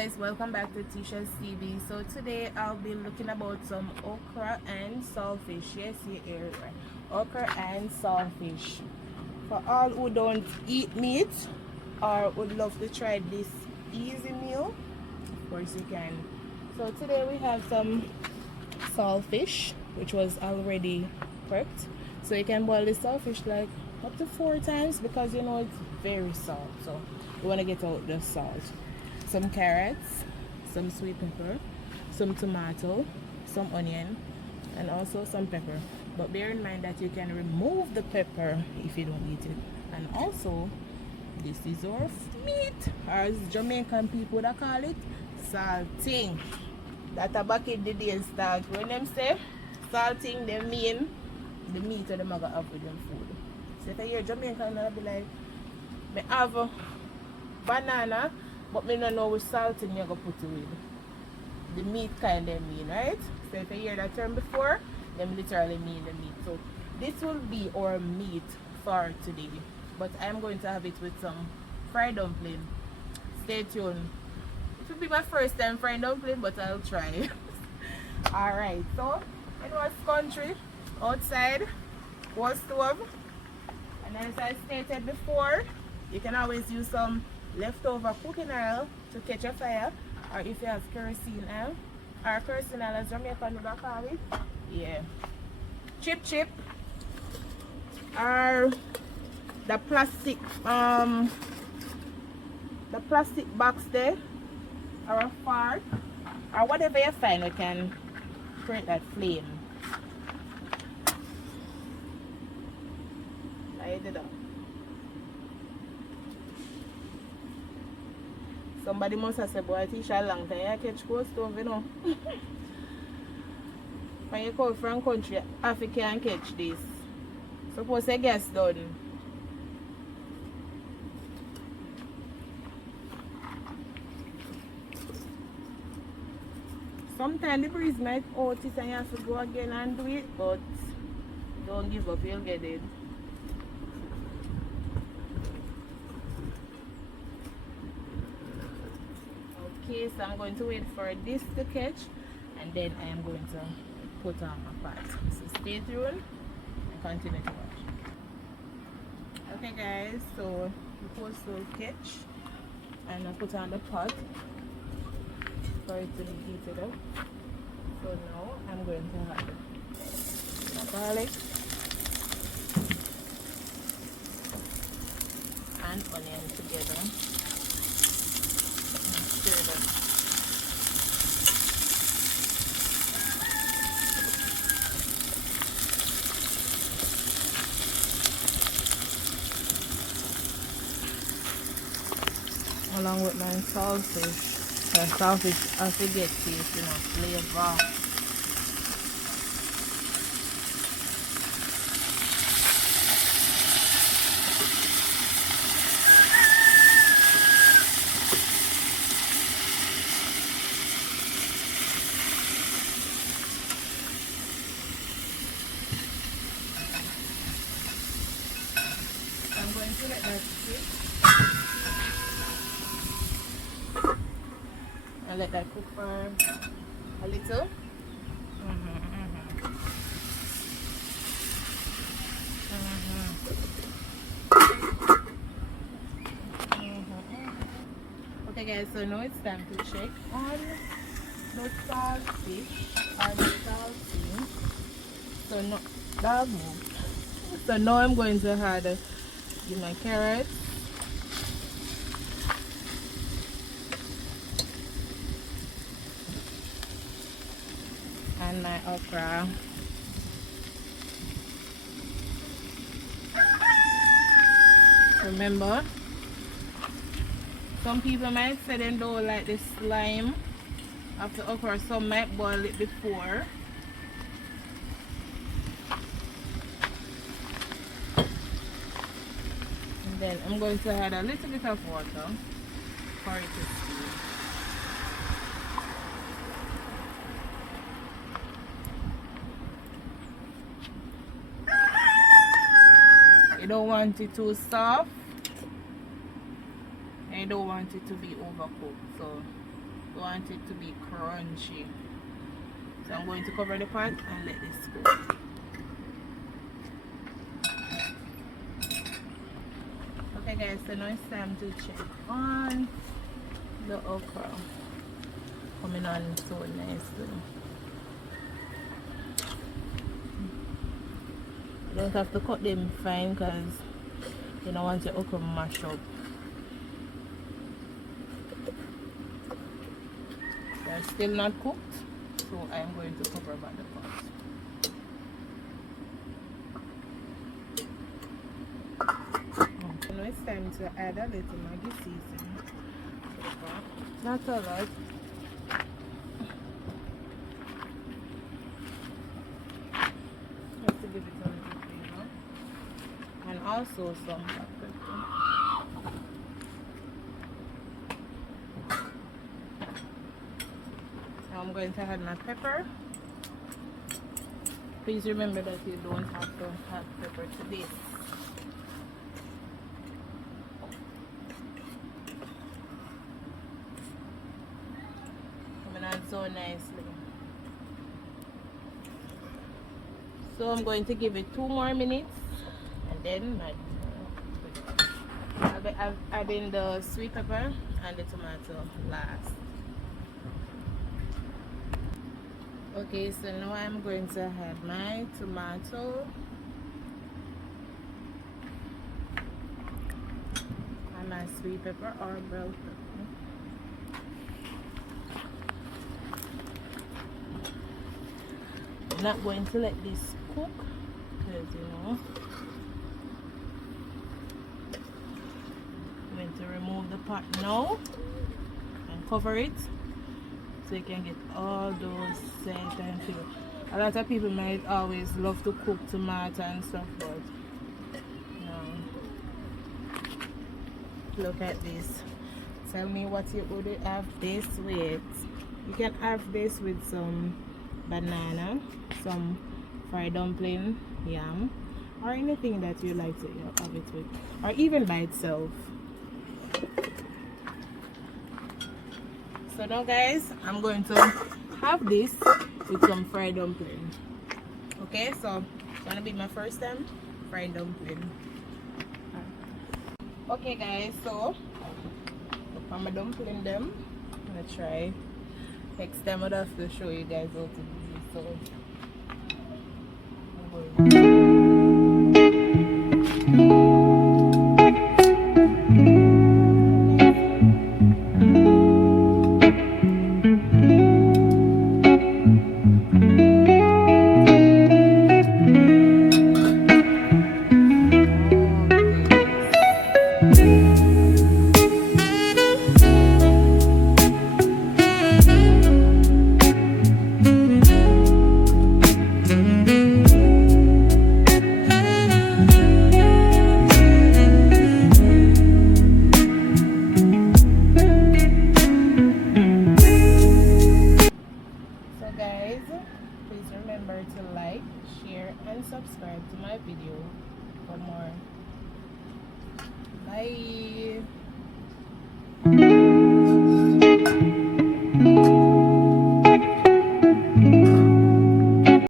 guys, welcome back to Tesha T.V. So today I'll be looking about some okra and saltfish. Yes, here, okra and saltfish. For all who don't eat meat or would love to try this easy meal, of course you can. So today we have some saltfish, which was already prepped. So you can boil the saltfish like up to 4 times because you know it's very salt. So you want to get out the salt. Some carrots, some sweet pepper, some tomato, some onion, and also some pepper. But bear in mind that you can remove the pepper if you don't eat it. And also, this is our meat, or as Jamaican people would call it, salting. That back in the day start. When them say salting, they mean the meat that them have with them food. So if you hear Jamaican, they'll be like, they have a banana, but me don't know which salting you're going to put it with. The meat kind of mean, right? So if you hear that term before, them literally mean the meat. So this will be our meat for today. But I'm going to have it with some fried dumpling. Stay tuned. It will be my first time frying dumpling, but I'll try. Alright, so in our country, outside, was stove. And as I stated before, you can always use some leftover cooking oil to catch a fire, or if you have kerosene oil, or kerosene oil as Jamaican would call it, yeah, chip, or the plastic box there, or a fart, or whatever you find you can create that flame. Light it up. Somebody must have said, boy, Tesha, long time I catch cold stove, you know. When you come from country, Africa and catch this. Suppose the gas done. Sometimes the breeze might out it and you have to go again and do it, but don't give up, you'll get it. Okay, so I'm going to wait for this to catch and then I am going to put on my pot. So stay tuned and continue to watch. Okay guys, so the post will catch and I put on the pot for it to be heated up. So now I'm going to add the garlic and onion together and stir it up. Along with my saltfish. The saltfish also get taste, you know, flavor. I'm going to let that sit. I'll let that cook for a little. Okay guys, so now it's time to check on the saltfish or the saltine. So no, that moved. So now I'm going to add my carrots. And my okra. Remember, some people might say they don't like the slime of the okra, some might boil it before. And then I'm going to add a little bit of water for it to steam. You don't want it too soft and you don't want it to be overcooked, so We want it to be crunchy. So I'm going to cover the pot and let this cook. Okay guys, so now it's time to check on the okra. Coming on so nicely. You don't have to cut them fine because you don't want your okra mash up. They're still not cooked, so I'm going to cover back the pot. Now it's time to add a little Maggi seasoning to the pot. Not a lot. Just to give it a little flavor. And also some paprika. Now I'm going to add my pepper. Please remember that you don't have to add pepper to this. Coming on so nicely. So I'm going to give it 2 more minutes and then I'll be adding the sweet pepper and the tomato last. Okay, so now I'm going to add my tomato and my sweet pepper or bell pepper. I'm not going to let this cook because I'm going to remove the pot now and cover it so you can get all those scent and flavor. A lot of people might always love to cook tomato and stuff, but look at this. Tell me what you would have this with. You can have this with some banana, some fried dumpling, yam, or anything that you like to have it with, or even by itself. So now guys, I'm going to have this with some fried dumpling. Okay, so it's gonna be my first time fried dumpling. Okay guys, so I'm a dumpling them. I'm gonna try. Next time I'd have to show you guys how to do this. So guys, please remember to like, share and subscribe to my video for more. Bye.